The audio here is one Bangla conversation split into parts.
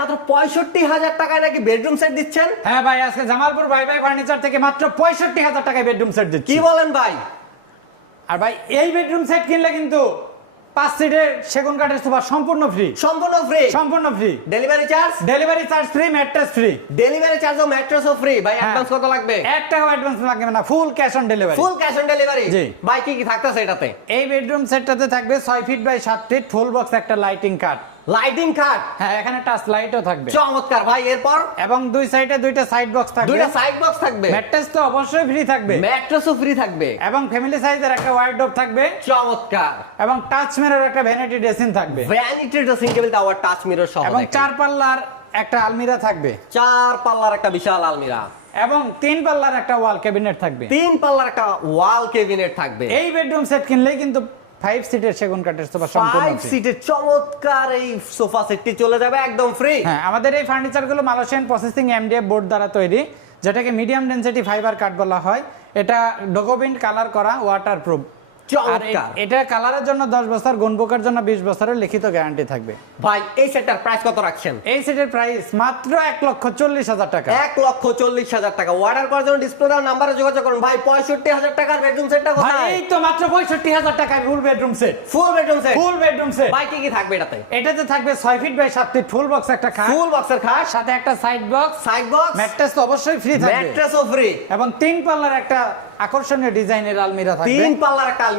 মাত্র 65,000 টাকায় নাকি বেডরুম সেট দিচ্ছেন? হ্যাঁ ভাই, আজকে জামালপুর ভাই ভাই ফার্নিচার থেকে মাত্র 65,000 টাকায় বেডরুম সেট দিচ্ছি। কি বলেন ভাই? আর ভাই এই বেডরুম সেট কিনলে কিন্তু 5 সিটের সেগুন কাঠের সোফা সম্পূর্ণ ফ্রি। সম্পূর্ণ ফ্রি? সম্পূর্ণ free. Delivery charge? Delivery charge free, mattress free. Delivery charge ও ম্যাট্রেসও ফ্রি। ভাই অ্যাডভান্স কত লাগবে? 1 টাকাও অ্যাডভান্স লাগবে না, full cash on delivery. Full cash on delivery? জি। ভাই কি কি থাকতেছে এটাতে? এই বেডরুম সেটটাতে থাকবে 6 feet by 7 feet full box একটা লাইটিং কাট। Lighting cut? হ্যাঁ, এখানে টাচ লাইটও থাকবে। চমৎকার ভাই। এরপর? এবং দুই সাইডে দুইটা সাইড বক্স থাকবে। দুইটা সাইড বক্স থাকবে। ম্যাট্রেস তো অবশ্যই ফ্রি থাকবে। ম্যাট্রেসও ফ্রি থাকবে। এবং ফ্যামিলি সাইজের একটা ওয়ার্ডরোব থাকবে। চমৎকার। এবং টাচ মিরর একটা ভ্যানিটি ড্রেসিং থাকবে। ভ্যানিটি ড্রেসিং টেবিল আবার টাচ মিরর সহ। এবং 4 পাল্লার একটা আলমিরা থাকবে। 4 পাল্লার একটা বিশাল আলমিরা। এবং 3 পাল্লার একটা ওয়াল ক্যাবিনেট থাকবে। 3 পাল্লার একটা ওয়াল ক্যাবিনেট থাকবে। এই বেডরুম সেট কিনলেই কিন্তু 5 সিটের সেগুন কাঠের সোফা সম্পূর্ণ 5 ফ্রি। সিটের চমৎকার এই সোফা সেটটি চলে যাবে একদম ফ্রি। হ্যাঁ, আমাদের এই ফার্নিচারগুলো মালয়েশিয়ান প্রসেসিং এমডিএফ বোর্ড দ্বারা তৈরি, যেটাকে মিডিয়াম ডেনসিটি ফাইবার কাঠ বলা হয়। এটা ডোকোপিন্ট কালার করা, ওয়াটারপ্রুফ। আর এটা কালারের জন্য 10 বছর, গুণপোকার জন্য 20 বছরের লিখিত গ্যারান্টি থাকবে। ভাই এই সেটটার প্রাইস কত রাখছেন? এই সেটের প্রাইস মাত্র 1,40,000 টাকা। 1,40,000 টাকা। অর্ডার করার জন্য ডিসপ্লে দেওয়া নাম্বারে যোগাযোগ করুন। ভাই 65,000 টাকার বেডরুম সেটটা ভাই কোথায়? এই তো মাত্র 65,000 টাকায় full bedroom set. Full bedroom set? Full bedroom set. ভাই কি কি থাকবে এটাতে? এটাতে থাকবে 6 feet by 7 feet full box একটা খাট। ফুল বক্সের খাট, সাথে একটা side box, side box, mattress তো অবশ্যই ফ্রি থাকবে। ম্যাট্রেসও ফ্রি। এবং 3 পাল্লার একটা আকর্ষণীয় ডিজাইনের আলমিরা থাকবে। 3 পাল্লার একটা আলমিরা।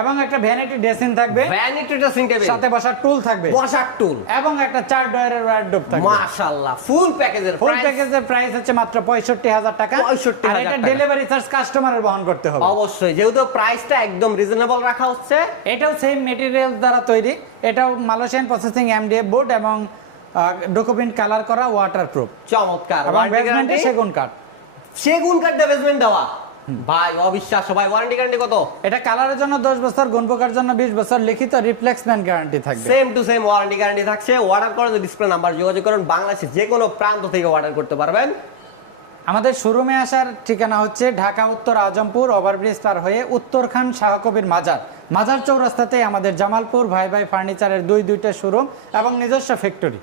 এবং একটা ভ্যানিটি ড্রেসিং থাকবে। Vanity dressing table. সাথে বসার টুল থাকবে। বসার টুল। এবং একটা 4 ডয়ারের ওয়ার্ডরোব থাকবে। মাশাআল্লাহ। ফুল প্যাকেজের ফুল প্রাইস? প্যাকেজের প্রাইস হচ্ছে মাত্র 65,000 টাকা। 65,000 আর এটা টাকা। ডেলিভারি চার্জ কাস্টমারের বহন করতে হবে। অবশ্যই, যেহেতু প্রাইসটা একদম রিজনেবল রাখা হচ্ছে। এটাও সেম মেটেরিয়াল দ্বারা তৈরি। এটাও মালয়েশিয়ান প্রসেসিং এমডিএফ বোর্ড এবং ডোকোপিন্ট কালার করা, ওয়াটারপ্রুফ। চমৎকার। এবং বেসমেন্টে সেগুন কাঠ। সেগুন কাঠ বেসমেন্ট দেওয়া। ভাই অবিশ্বাস্য। ভাই ওয়ারেন্টি গ্যারান্টি কত? এটা কালারের জন্য 10 বছর, গুণপোকার জন্য 20 বছর লিখিত রিপ্লেসমেন্ট গ্যারান্টি থাকবে। Same to same warranty guarantee থাকছে। অর্ডার করার জন্য ডিসপ্লে নাম্বার যোগাযোগ করুন। বাংলাদেশের যে কোনো প্রান্ত থেকে অর্ডার করতে পারবেন। আমাদের শোরুমে আসার ঠিকানা হচ্ছে ঢাকা উত্তর আজমপুর ওভারব্রিজ পার হয়ে উত্তরখান শাহকবির মাজার চৌরাস্তাতে আমাদের জামালপুর ভাই ভাই ফার্নিচারের দুইটা শোরুম এবং নিজস্ব ফ্যাক্টরি।